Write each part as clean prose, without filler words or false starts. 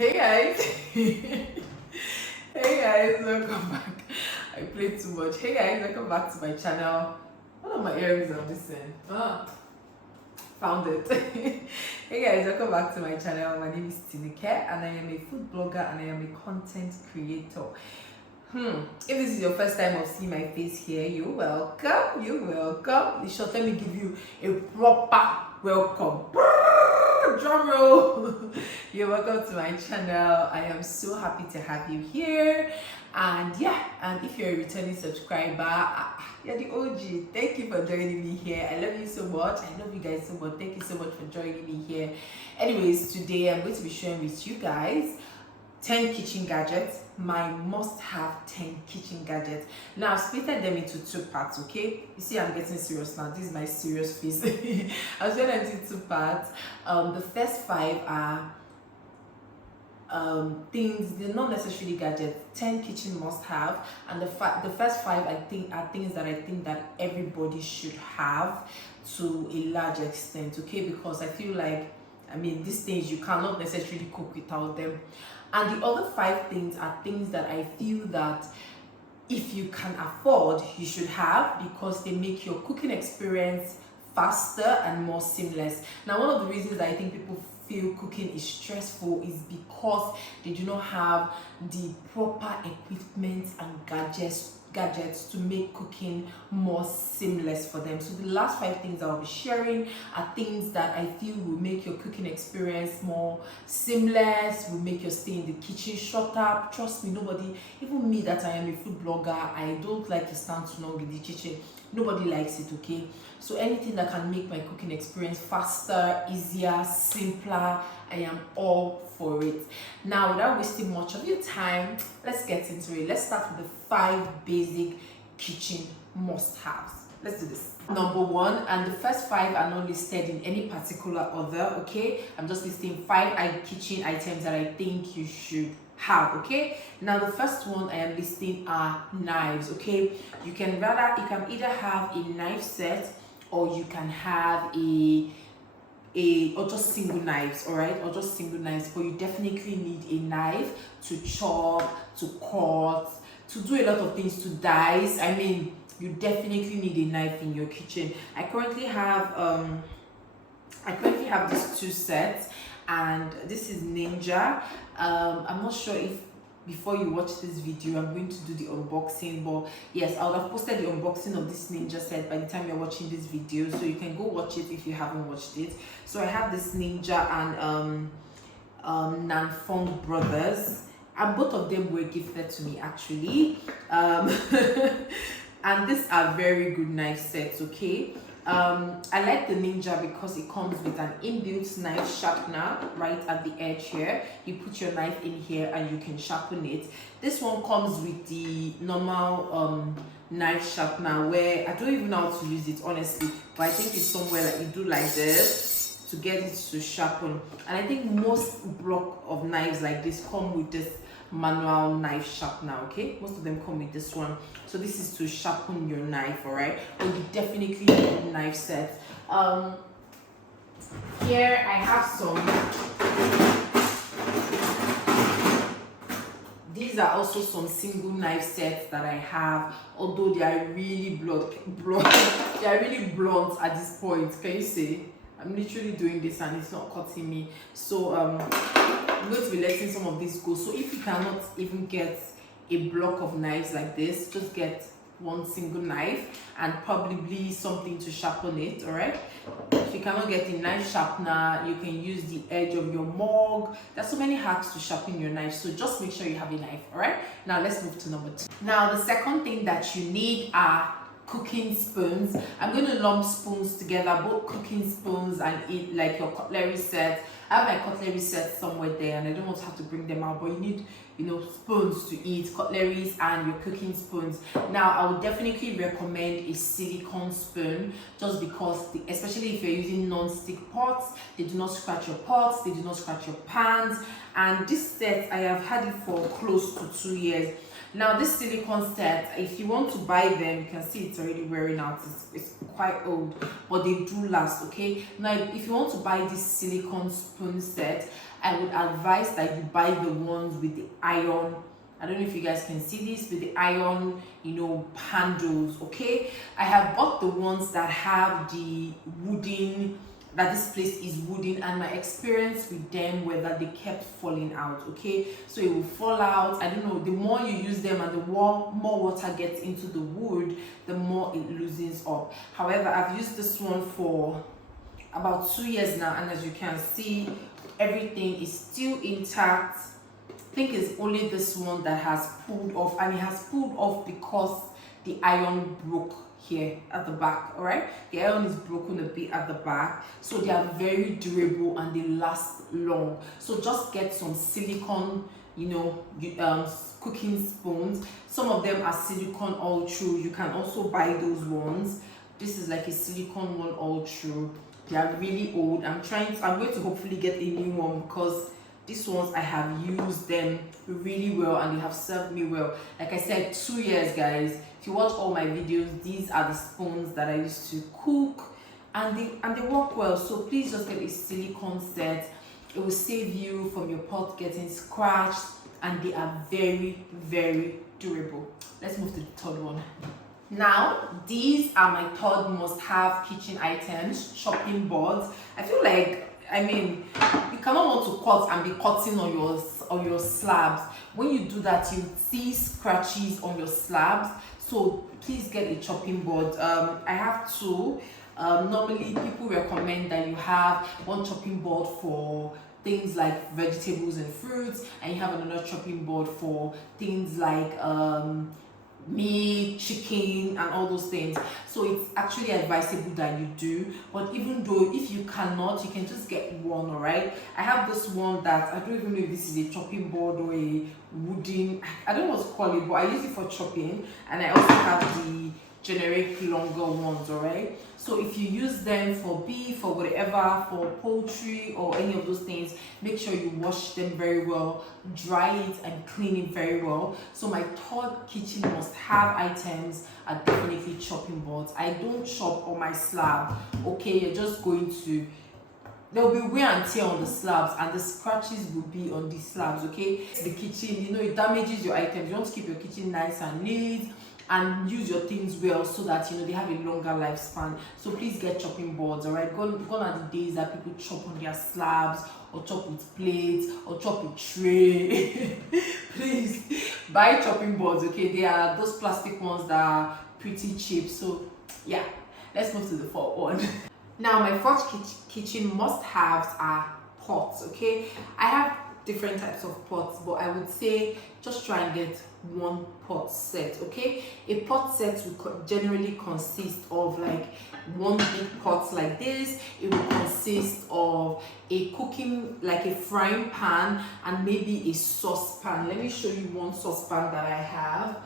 Hey guys. Hey guys, welcome back. I played too much. Hey guys, welcome back to my channel. One of my earrings are missing. Found it. Hey guys, welcome back to my channel. My name is Tinike and I am a food blogger and I am a content creator. If this is your first time of seeing my face here, you're welcome. You're welcome. In short, let me give you a proper welcome. Drum roll. You're welcome to my channel. I am so happy to have you here. And and if you're a returning subscriber, you're the OG. Thank you for joining me here. I love you so much. I love you guys so much. Thank you so much for joining me here. Anyways, today I'm going to be sharing with you guys 10 kitchen gadgets, my must-have 10 kitchen gadgets. Now I've split them into two parts, okay? You see, I'm getting serious now. This is my serious face. I've split them into two parts. The first 5 are things, they're not necessarily gadgets, 10 kitchen must-have, and the first 5 I think are things that I think that everybody should have to a large extent, okay? Because I feel like, these things you cannot necessarily cook without them. And the other 5 things are things that I feel that if you can afford, you should have, because they make your cooking experience faster and more seamless. Now, one of the reasons that I think people feel cooking is stressful is because they do not have the proper equipment and gadgets to make cooking more seamless for them. So the last 5 things I'll be sharing are things that I feel will make your cooking experience more seamless, will make your stay in the kitchen shorter. Trust me, nobody, even me that I am a food blogger, I don't like to stand too long in the kitchen. Nobody likes it, okay? So anything that can make my cooking experience faster, easier, simpler, I am all for it. Now, without wasting much of your time, let's get into it. Let's start with the 5 basic kitchen must-haves. Let's do this. Number 1, and the first 5 are not listed in any particular order, okay? I'm just listing 5 kitchen items that I think you should have, okay? Now the first one I am listing are knives, okay? You can either have a knife set, or you can have or just single knives, all right? Or just single knives, but you definitely need a knife to chop, to cut, to do a lot of things, to dice. You definitely need a knife in your kitchen. I currently have these 2 sets, and this is Ninja. I'm not sure if before you watch this video I'm going to do the unboxing, but yes, I would have posted the unboxing of this Ninja set by the time you're watching this video, so you can go watch it if you haven't watched it. So I have this Ninja and Nanfong brothers, and both of them were gifted to me actually. And these are very good knife sets, okay? I like the Ninja because it comes with an inbuilt knife sharpener right at the edge here. You put your knife in here and you can sharpen it. This one comes with the normal knife sharpener, where I don't even know how to use it honestly, but I think it's somewhere like you do like this to get it to sharpen. And I think most block of knives like this come with this manual knife sharpener, okay? Most of them come with this one. So this is to sharpen your knife, all right? But you definitely need knife sets. Here I have some. These are also some single knife sets that I have, although they are really blunt. They are really blunt at this point. Can you see? I'm literally doing this and it's not cutting me. So I'm going to be letting some of this go. So if you cannot even get a block of knives like this, just get one single knife and probably something to sharpen it, all right? If you cannot get a knife sharpener, you can use the edge of your mug. There's so many hacks to sharpen your knife, so just make sure you have a knife, all right? Now let's move to number 2. Now the second thing that you need are cooking spoons. I'm going to lump spoons together, both cooking spoons and eat like your cutlery set. I have my cutlery set somewhere there and I don't want to have to bring them out, but you need, spoons to eat, cutleries and your cooking spoons. Now I would definitely recommend a silicone spoon, just because especially if you're using non-stick pots, they do not scratch your pots, they do not scratch your pans. And this set, I have had it for close to 2 years. Now this silicone set, if you want to buy them, you can see it's already wearing out. It's quite old, but they do last, okay? Now if you want to buy this silicone spoon, spoon set, I would advise that you buy the ones with the iron. I don't know if you guys can see this, with the iron, handles. Okay, I have bought the ones that have the wooden, that this place is wooden, and my experience with them were that they kept falling out. Okay, so it will fall out. I don't know, the more you use them and the more water gets into the wood, the more it loosens up. However, I've used this one for about 2 years now, and as you can see, everything is still intact. I think it's only this one that has pulled off, and it has pulled off because the iron broke here at the back. All right, the iron is broken a bit at the back, so they are very durable and they last long. So just get some silicone cooking spoons. Some of them are silicone all through. You can also buy those ones. This is like a silicone one all through. They are really old. I'm going to hopefully get a new one, because these ones, I have used them really well and they have served me well. Like I said, 2 years, guys. If you watch all my videos, these are the spoons that I used to cook, and they work well. So please just get a silicone set. It will save you from your pot getting scratched, and they are very, very durable. Let's move to the third one. Now, these are my third must-have kitchen items: chopping boards. I feel like, you cannot want to cut and be cutting on your slabs. When you do that, you see scratches on your slabs. So please get a chopping board. I have two. Normally, people recommend that you have one chopping board for things like vegetables and fruits, and you have another chopping board for things like meat, chicken, and all those things. So it's actually advisable that you do. But even though, if you cannot, you can just get one. All right, I have this one that I don't even know if this is a chopping board or a wooden, I don't know what to call it, but I use it for chopping, and I also have the generic longer ones. All right, so if you use them for beef or whatever, for poultry or any of those things, make sure you wash them very well, dry it and clean it very well. So my third kitchen must-have items are definitely chopping boards. I don't chop on my slab. Okay, you're just going to, there will be wear and tear on the slabs, and the scratches will be on the slabs. Okay, the kitchen, it damages your items. You want to keep your kitchen nice and neat and use your things well, so that they have a longer lifespan. So please get chopping boards. All right, gone are the days that people chop on their slabs, or chop with plates, or chop with tray. Please buy chopping boards. Okay, they are those plastic ones that are pretty cheap. So yeah, let's move to the fourth one. Now, my fourth kitchen must-haves are pots. Okay, I have different types of pots, but I would say just try and get one pot set. Okay, a pot set will generally consist of like one big pot like this. It will consist of a cooking, like a frying pan, and maybe a saucepan. Let me show you one saucepan that I have.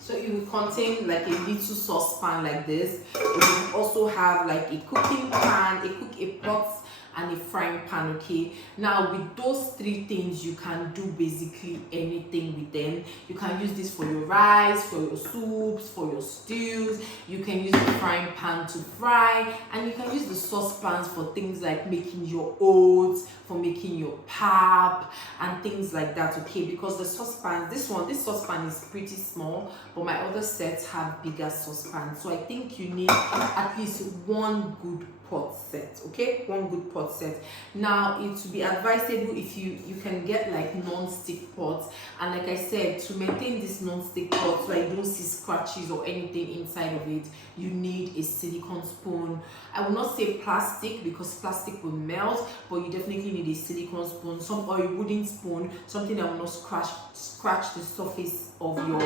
So it will contain like a little saucepan like this. It will also have like a cooking pan, a pot, and a frying pan. Okay, now with those three things, you can do basically anything with them. You can use this for your rice, for your soups, for your stews. You can use the frying pan to fry, and you can use the saucepans for things like making your oats, for making your pap, and things like that. Okay, because the saucepan, this saucepan is pretty small, but my other sets have bigger saucepans. So I think you need at least one good pot set. Okay, one good pot set. Now, it would be advisable if you can get like non-stick pots, and like I said, to maintain this non-stick pot so I don't see scratches or anything inside of it, you need a silicone spoon. I will not say plastic, because plastic will melt, but you definitely need a silicone spoon, or a wooden spoon, something that will not scratch the surface of your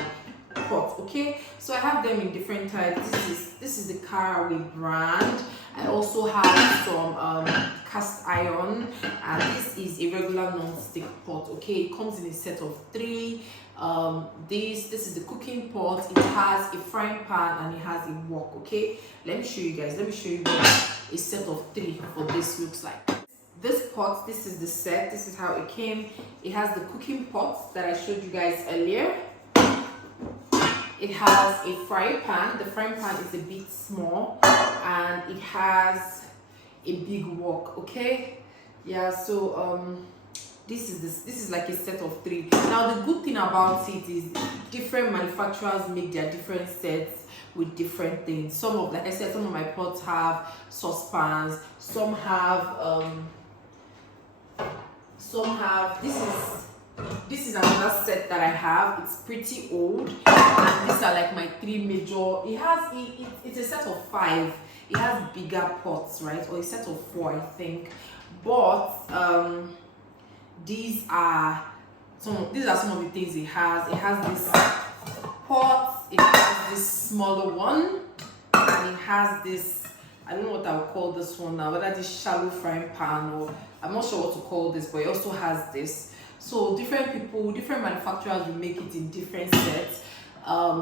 pot. Okay, so I have them in different types. This is the Caraway brand. I also have some cast iron, and this is a regular non-stick pot. Okay, it comes in a set of 3. This is the cooking pot. It has a frying pan and it has a wok. Okay, let me show you guys. Let me show you what a set of 3 for this looks like. This pot, this is the set. This is how it came. It has the cooking pot that I showed you guys earlier. It has a frying pan. The frying pan is a bit small, and it has a big wok. Okay, yeah. So this is like a set of 3. Now the good thing about it is different manufacturers make their different sets with different things. Some of, like I said, some of my pots have saucepans, some have this is another set that I have. It's pretty old, and these are like my 3 major. It's a set of 5. It has bigger pots, right? Or a set of 4, I think. But these are some of the things it has. It has this pot, it has this smaller one, and it has this, I don't know what I would call this one now, whether this shallow frying pan, or I'm not sure what to call this, but it also has this. So different manufacturers will make it in different sets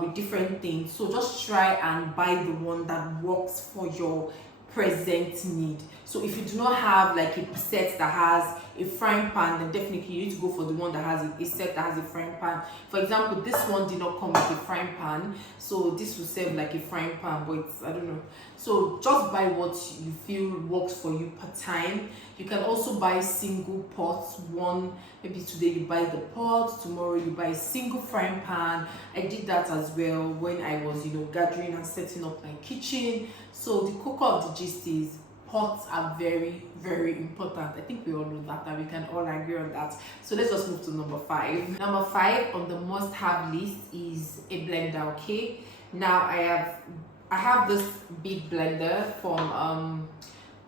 with different things. So just try and buy the one that works for your present need. So if you do not have like a set that has a frying pan, then definitely you need to go for the one that has a set that has a frying pan. For example, this one did not come with a frying pan, so this will serve like a frying pan, but it's, I don't know. So just buy what you feel works for you per time. You can also buy single pots. One, maybe today you buy the pot, tomorrow you buy a single frying pan. I did that as well when I was, gathering and setting up my kitchen. So the cocoa of the gist is pots are very, very important. I think we all know that, and we can all agree on that. So let's just move to number 5. Number 5 on the must-have list is a blender. Okay, now I have this big blender from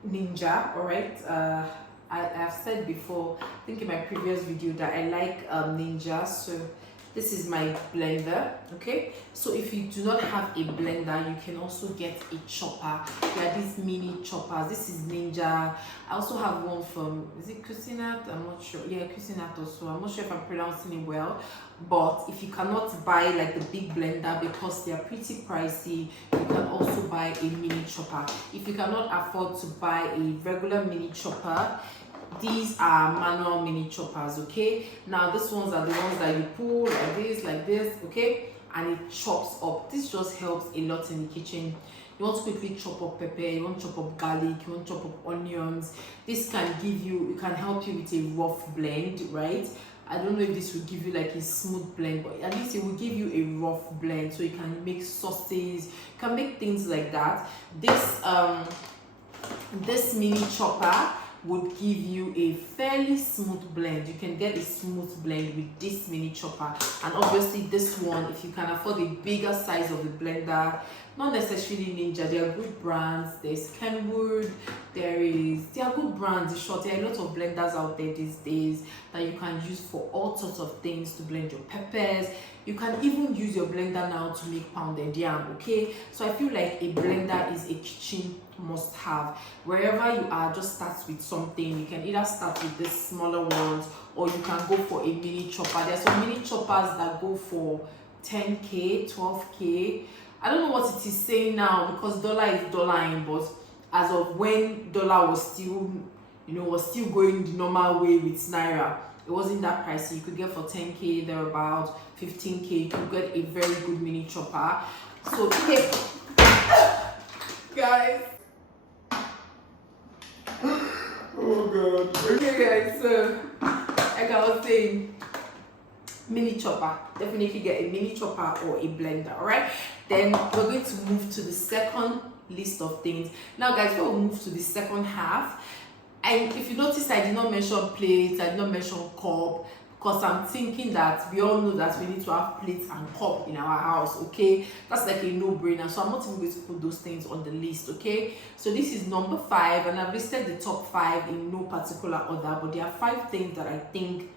Ninja. All right, I've said before, I think in my previous video, that I like Ninja. So this is my blender. Okay, so if you do not have a blender, you can also get a chopper. There are these mini choppers. This is Ninja. I also have one from, is it Cuisinart? I'm not sure. Yeah, Cuisinart also. I'm not sure if I'm pronouncing it well. But if you cannot buy like the big blender because they are pretty pricey, you can also buy a mini chopper. If you cannot afford to buy a regular mini chopper, these are manual mini choppers. Okay, now these ones are the ones that you pull like this, okay, and it chops up. This just helps a lot in the kitchen. You want to quickly chop up pepper, you want to chop up garlic, you want to chop up onions. This can can help you with a rough blend, right? I don't know if this will give you like a smooth blend, but at least it will give you a rough blend, so you can make sauces, you can make things like that. This mini chopper would give you a fairly smooth blend. You can get a smooth blend with this mini chopper. And obviously this one, if you can afford a bigger size of the blender, not necessarily Ninja, there are good brands. There's Kenwood, there are good brands. In short, there are a lot of blenders out there these days that you can use for all sorts of things, to blend your peppers. You can even use your blender now to make pounded yam. Okay, so I feel like a blender is a kitchen must have. Wherever you are, just start with something. You can either start with the smaller ones, or you can go for a mini chopper. There's some mini choppers that go for 10k, 12k. I don't know what it is saying now, because dollar is dollaring, but as of when dollar was still going the normal way with naira, it wasn't that pricey. You could get for 10k, thereabout, 15k. You could get a very good mini chopper. So okay, guys. Oh god. Okay guys, so like I was saying, mini chopper. Definitely get a mini chopper or a blender. All right, then we're going to move to the second list of things. Now guys, we'll move to the second half. And if you notice, I did not mention plates, I did not mention cup, because I'm thinking that we all know that we need to have plates and cup in our house. Okay, that's like a no-brainer, so I'm not even going to put those things on the list. Okay, so this is number 5, and I've listed the top 5 in no particular order, but there are 5 things that I think,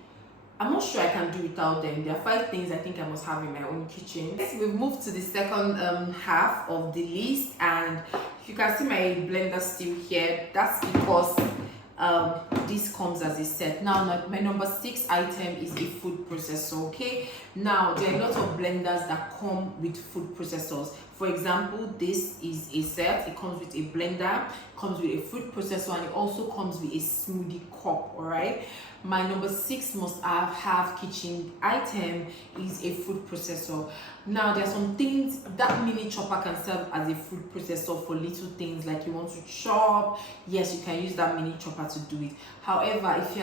I'm not sure I can do without them. There are 5 things I think I must have in my own kitchen. Yes, we've moved to the second half of the list, and if you can see my blender still here, that's because this comes as a set. Now my number 6 item is a food processor. Okay, now there are a lot of blenders that come with food processors. For example, this is a set. It comes with a blender, comes with a food processor, and it also comes with a smoothie cup. All right, my number 6 must have kitchen item is a food processor. Now there are some things that mini chopper can serve as a food processor for little things like you want to chop. Yes, you can use that mini chopper to do it. However, if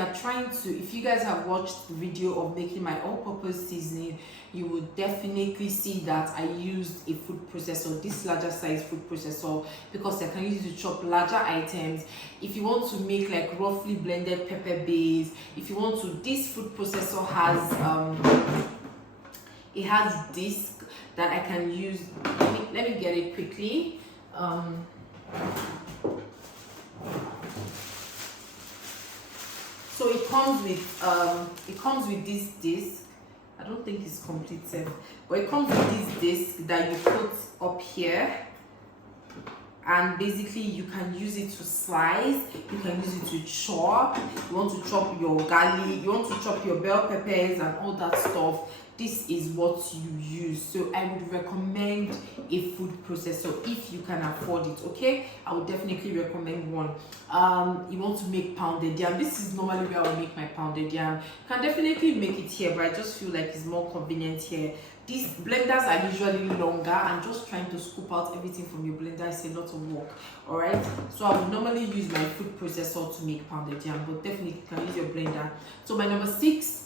you guys have watched the video of making my all-purpose seasoning, you will definitely see that I used a food processor, this larger size food processor, because I can use it to chop larger items. If you want to make like roughly blended pepper base, if you want to, this food processor has it has disc that I can use. Let me get it quickly. So it comes with this disc. I don't think it's completed, but it comes with this disc that you put up here, and basically you can use it to slice, you can use it to chop. You want to chop your garlic, you want to chop your bell peppers and all that stuff. This is what you use. So I would recommend a food processor if you can afford it. Okay, I would definitely recommend one. You want to make pounded yam, this is normally where I will make my pounded yam. You can definitely make it here, but I just feel like it's more convenient here. These blenders are usually longer, and just trying to scoop out everything from your blender is a lot of work. All right, so I would normally use my food processor to make pounded yam, but definitely you can use your blender. So my number 6,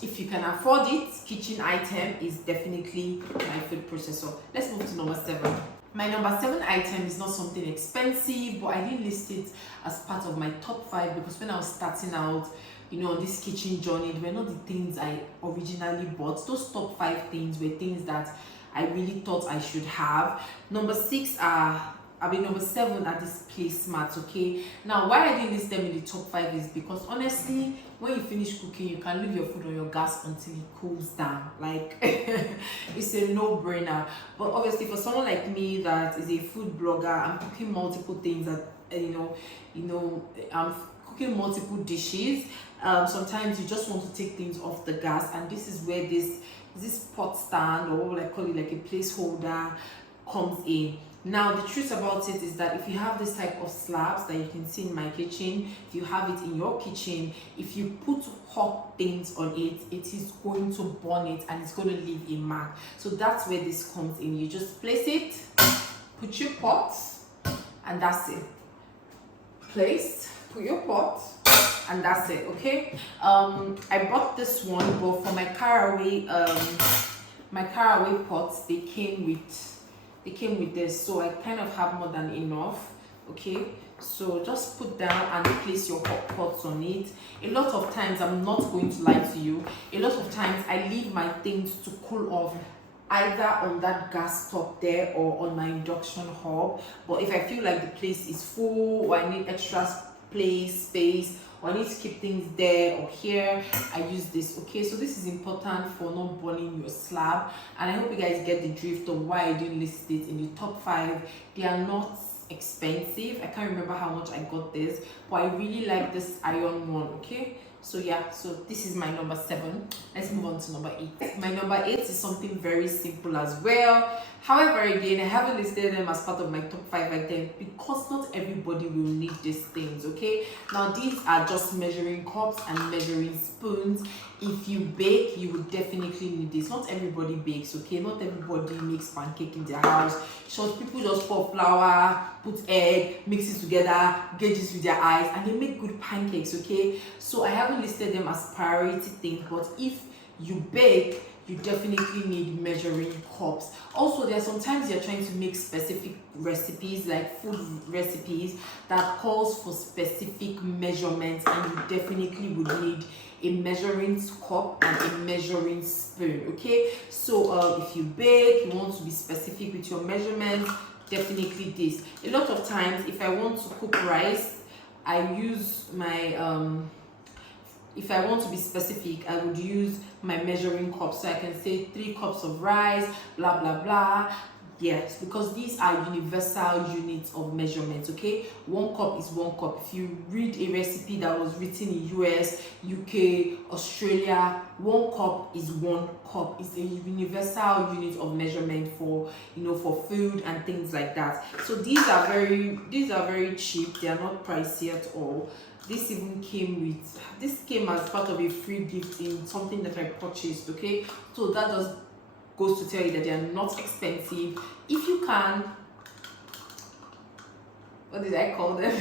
if you can afford it, kitchen item is definitely my food processor. Let's move to number 7. My number 7 item is not something expensive, but I didn't list it as part of my top 5 because when I was starting out, you know, on this kitchen journey, they were not the things I originally bought. Those top 5 things were things that I really thought I should have. Number 7 are these placemats. Okay, now why I didn't list them in the top 5 is because honestly, when you finish cooking, you can leave your food on your gas until it cools down. Like it's a no-brainer. But obviously for someone like me that is a food blogger, I'm cooking multiple things that I'm cooking multiple dishes. Sometimes you just want to take things off the gas, and this is where this pot stand, or what I call it, like a placeholder, comes in. Now the truth about it is that if you have this type of slabs that you can see in my kitchen, if you have it in your kitchen, if you put hot things on it, it is going to burn it and it's going to leave a mark. So that's where this comes in. You just place it, put your pot, and that's it. Place, put your pot, and that's it. Okay, I bought this one, but for my caraway pots, they came with this, so I kind of have more than enough. Okay, so just put down and place your hot pots on it. A lot of times, I'm not going to lie to you, a lot of times I leave my things to cool off either on that gas top there or on my induction hob. But if I feel like the place is full, or I need extra space, or I need to keep things there or here, I use this. Okay, so this is important for not burning your slab, and I hope you guys get the drift of why I didn't list it in the top 5. They are not expensive. I can't remember how much I got this, but I really like this iron one. Okay, so yeah, so this is my number 7. Let's move on to number 8. My number 8 is something very simple as well. However, again, I haven't listed them as part of my top 5 items because not everybody will need these things. Okay, now these are just measuring cups and measuring spoons. If you bake, you would definitely need this. Not everybody bakes. Okay, not everybody makes pancake in their house. So people just pour flour, put egg, mix it together, gauges with their eyes, and they make good pancakes. Okay, so I haven't listed them as priority things, but if you bake, you definitely need measuring cups. Also, there are sometimes you're trying to make specific recipes, like food recipes that calls for specific measurements, and you definitely would need a measuring cup and a measuring spoon. Okay, so if you bake, you want to be specific with your measurements, definitely this. A lot of times, if I want to cook rice, I use my if I want to be specific, I would use my measuring cup. So I can say 3 cups of rice, blah, blah, blah. Yes, because these are universal units of measurements. Okay, 1 cup is 1 cup. If you read a recipe that was written in US, UK, Australia, 1 cup is 1 cup. It's a universal unit of measurement for, you know, for food and things like that. So these are very cheap. They are not pricey at all. This even came as part of a free gift in something that I purchased. Okay, so that goes to tell you that they are not expensive. If you can, what did I call them?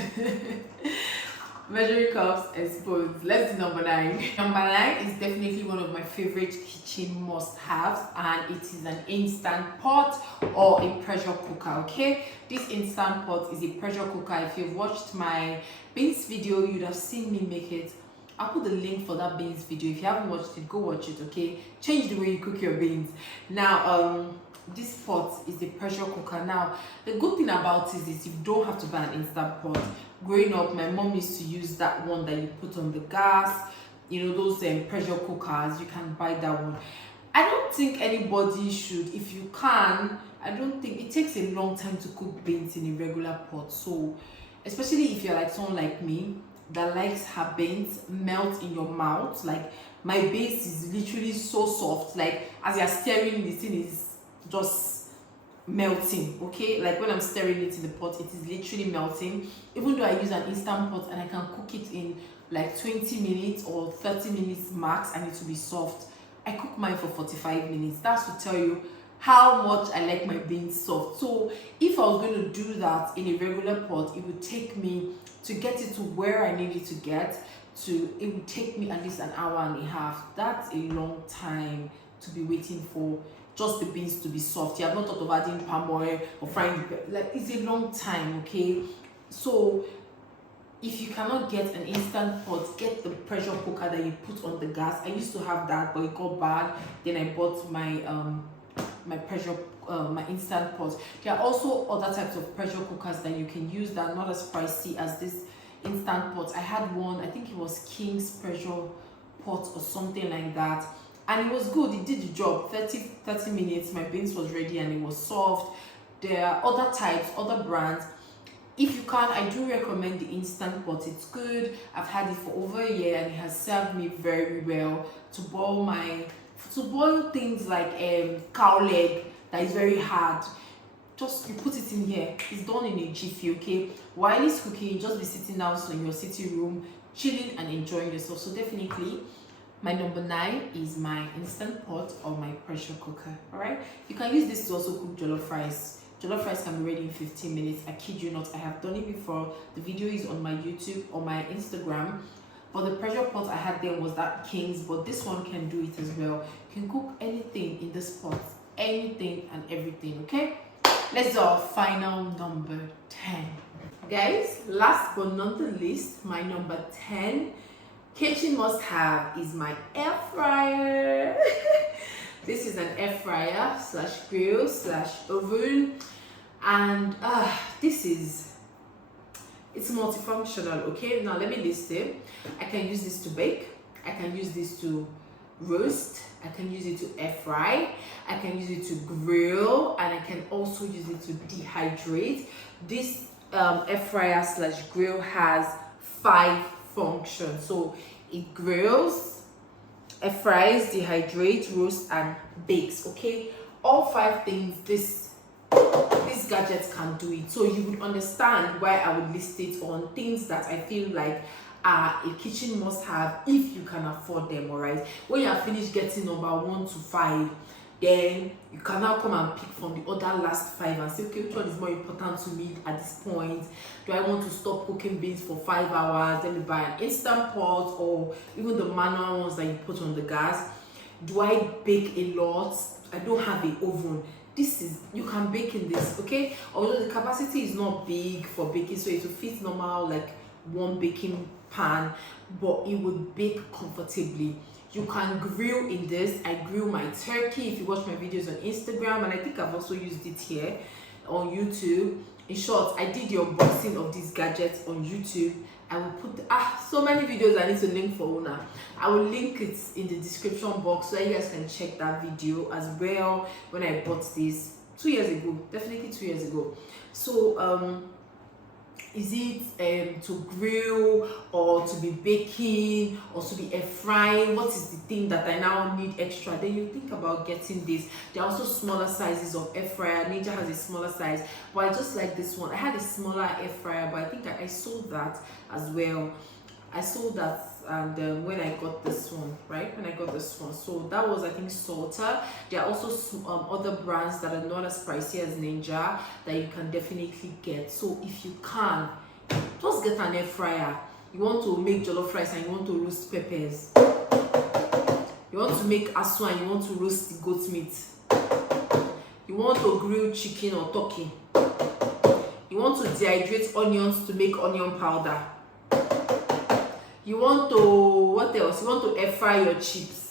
Measuring cups and spoons. Let's do number 9. Number 9 is definitely one of my favorite kitchen must-haves, and it is an instant pot or a pressure cooker. Okay, this instant pot is a pressure cooker. If you've watched my beans video, you'd have seen me make it. I'll put the link for that beans video. If you haven't watched it, go watch it. Okay, change the way you cook your beans. Now this pot is a pressure cooker. Now the good thing about it is you don't have to buy an instant pot. Growing up, my mom used to use that one that you put on the gas, you know, those pressure cookers. You can buy that one. I don't think anybody should. If you can, I don't think it takes a long time to cook beans in a regular pot. So especially if you're like someone like me that likes her beans melt in your mouth, like my base is literally so soft, like as you're stirring, the thing is just melting. Okay, like when I'm stirring it in the pot, it is literally melting. Even though I use an instant pot and I can cook it in like 20 minutes or 30 minutes max and it will be soft, I cook mine for 45 minutes. That's to tell you how much I like my beans soft. So if I was going to do that in a regular pot, it would take me to get it to where I need it to get to, it would take me at least an hour and a half. That's a long time to be waiting for just the beans to be soft. You have not thought of adding palm oil or frying the, like, it's a long time. Okay, so if you cannot get an instant pot, get the pressure cooker that you put on the gas. I used to have that, but it got bad. Then I bought my my instant pot. There are also other types of pressure cookers that you can use that are not as pricey as this instant pot. I had one, I think it was King's pressure pot or something like that, and it was good. It did the job. 30 minutes, my beans was ready and it was soft. There are other types, other brands. If you can, I do recommend the instant pot. It's good. I've had it for over a year and it has served me very well to boil things like cow leg that is very hard. Just you put it in here, it's done in a jiffy. Okay, while it's cooking, you just be sitting down in your sitting room chilling and enjoying yourself. So definitely my number 9 is my instant pot or my pressure cooker. All right, you can use this to also cook jollof rice. Jollof rice can be ready in 15 minutes. I kid you not, I have done it before. The video is on my YouTube or my Instagram. But the pressure pot I had then was that King's, but this one can do it as well. You can cook anything in this pot, anything and everything. Okay, let's do our final number 10. Guys, last but not the least, my number 10 kitchen must have is my air fryer. This is an air fryer slash grill slash oven, and it's multifunctional. Okay, now let me list it. I can use this to bake, I can use this to roast, I can use it to air fry, I can use it to grill, and I can also use it to dehydrate. This air fryer slash grill has 5 functions. So it grills, air fries, dehydrates, roasts, and bakes. Okay, all 5 things these gadgets can do it. So you would understand why I would list it on things that I feel like are a kitchen must have if you can afford them. All right, when you are finished getting number 1 to 5, then you can now come and pick from the other last 5 and say, okay, which one is more important to me at this point? Do I want to stop cooking beans for 5 hours, then buy an instant pot, or even the manual ones that you put on the gas? Do I bake a lot? I don't have an oven. You can bake in this. Okay, although the capacity is not big for baking, so it will fit normal like 1 baking pan, but it would bake comfortably. You can grill in this. I grill my turkey. If you watch my videos on Instagram, and I think I've also used it here on YouTube. In short, I did the unboxing of these gadgets on YouTube. I will put so many videos I need to link for Una. I will link it in the description box so you guys can check that video as well. When I bought this 2 years ago, definitely 2 years ago. So is it to grill or to be baking or to be air frying? What is the thing that I now need extra? Then you think about getting this. There are also smaller sizes of air fryer. Ninja has a smaller size, but I just like this one. I had a smaller air fryer, but I think I sold that as well. I sold that and when I got this one, so that was, I think, Salter. There are also other brands that are not as pricey as Ninja that you can definitely get. So if you can, just get an air fryer. You want to make jollof rice and you want to roast peppers, you want to make asu and you want to roast the goat meat, you want to grill chicken or turkey, you want to dehydrate onions to make onion powder, you want to, what else? You want to air fry your chips.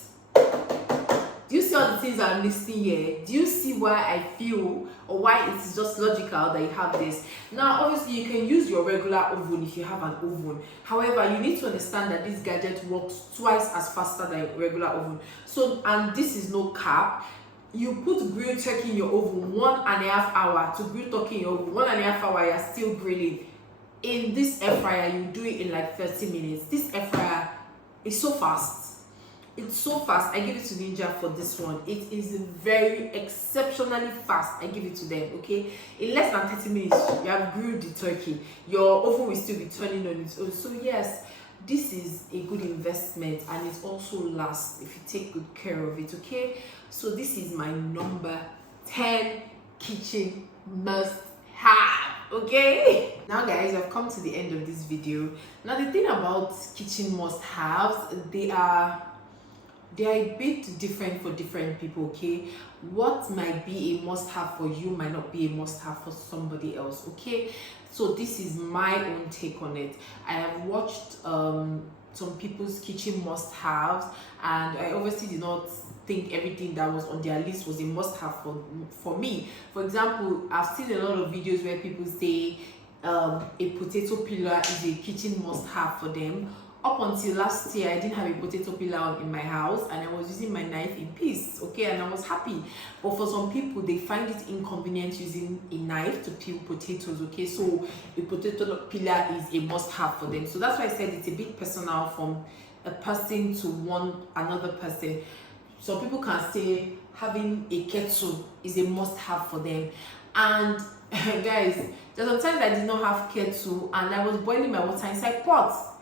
Do you see all the things I'm listing here? Do you see why I feel, or why it's just logical that you have this? Now, obviously, you can use your regular oven if you have an oven. However, you need to understand that this gadget works twice as faster than your regular oven. So, and this is no cap. You put grilled turkey in your oven 1.5 hours to grill turkey in your oven. 1.5 hours, you're still grilling. In this air fryer, you do it in like 30 minutes. This air fryer is so fast. It's so fast. I give it to Ninja for this one. It is very exceptionally fast. I give it to them, okay? In less than 30 minutes, you have grilled the turkey. Your oven will still be turning on its own. So yes, this is a good investment, and it also lasts if you take good care of it, okay? So this is my number 10 kitchen must have. Okay, now guys, I've come to the end of this video. Now the thing about kitchen must-haves, they are a bit different for different people, okay? What might be a must-have for you might not be a must-have for somebody else, okay? So this is my own take on it. I have watched some people's kitchen must-haves, and I obviously did not think everything that was on their list was a must-have for me. For example, I've seen a lot of videos where people say a potato peeler is a kitchen must-have for them. Up until last year, I didn't have a potato peeler in my house, and I was using my knife in peace, okay, and I was happy. But for some people, they find it inconvenient using a knife to peel potatoes, okay? So a potato peeler is a must-have for them. So that's why I said it's a bit personal from a person to another person. Some people can say having a kettle is a must-have for them. And guys, there's sometimes I did not have kettle and I was boiling my water inside pot.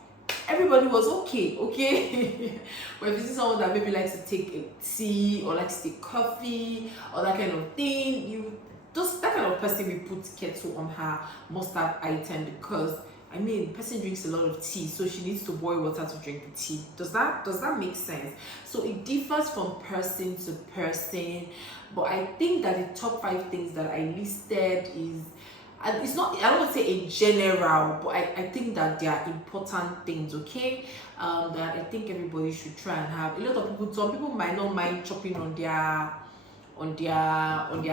Everybody was okay. But if you see someone that maybe likes to take a tea or likes to take coffee or that kind of thing, that kind of person will put kettle on her must-have item, because I mean, the person drinks a lot of tea, so she needs to boil water to drink the tea. Does that make sense? So it differs from person to person, but I think that the top 5 things that I listed is, and it's not, I don't want to say in general, but I think that they are important things, okay? That I think everybody should try and have. A lot of people, some people might not mind chopping on their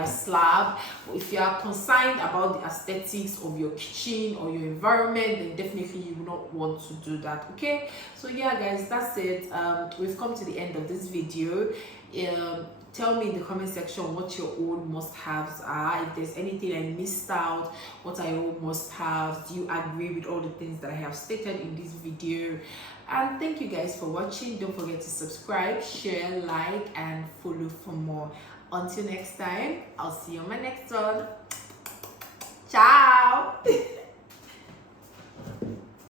slab, but if you are concerned about the aesthetics of your kitchen or your environment, then definitely you will not want to do that, okay? So yeah guys, that's it. We've come to the end of this video. Tell me in the comment section what your own must-haves are. If there's anything I missed out, what are your own must-haves? Do you agree with all the things that I have stated in this video? And thank you guys for watching. Don't forget to subscribe, share, like, and follow for more. Until next time, I'll see you on my next one. Ciao.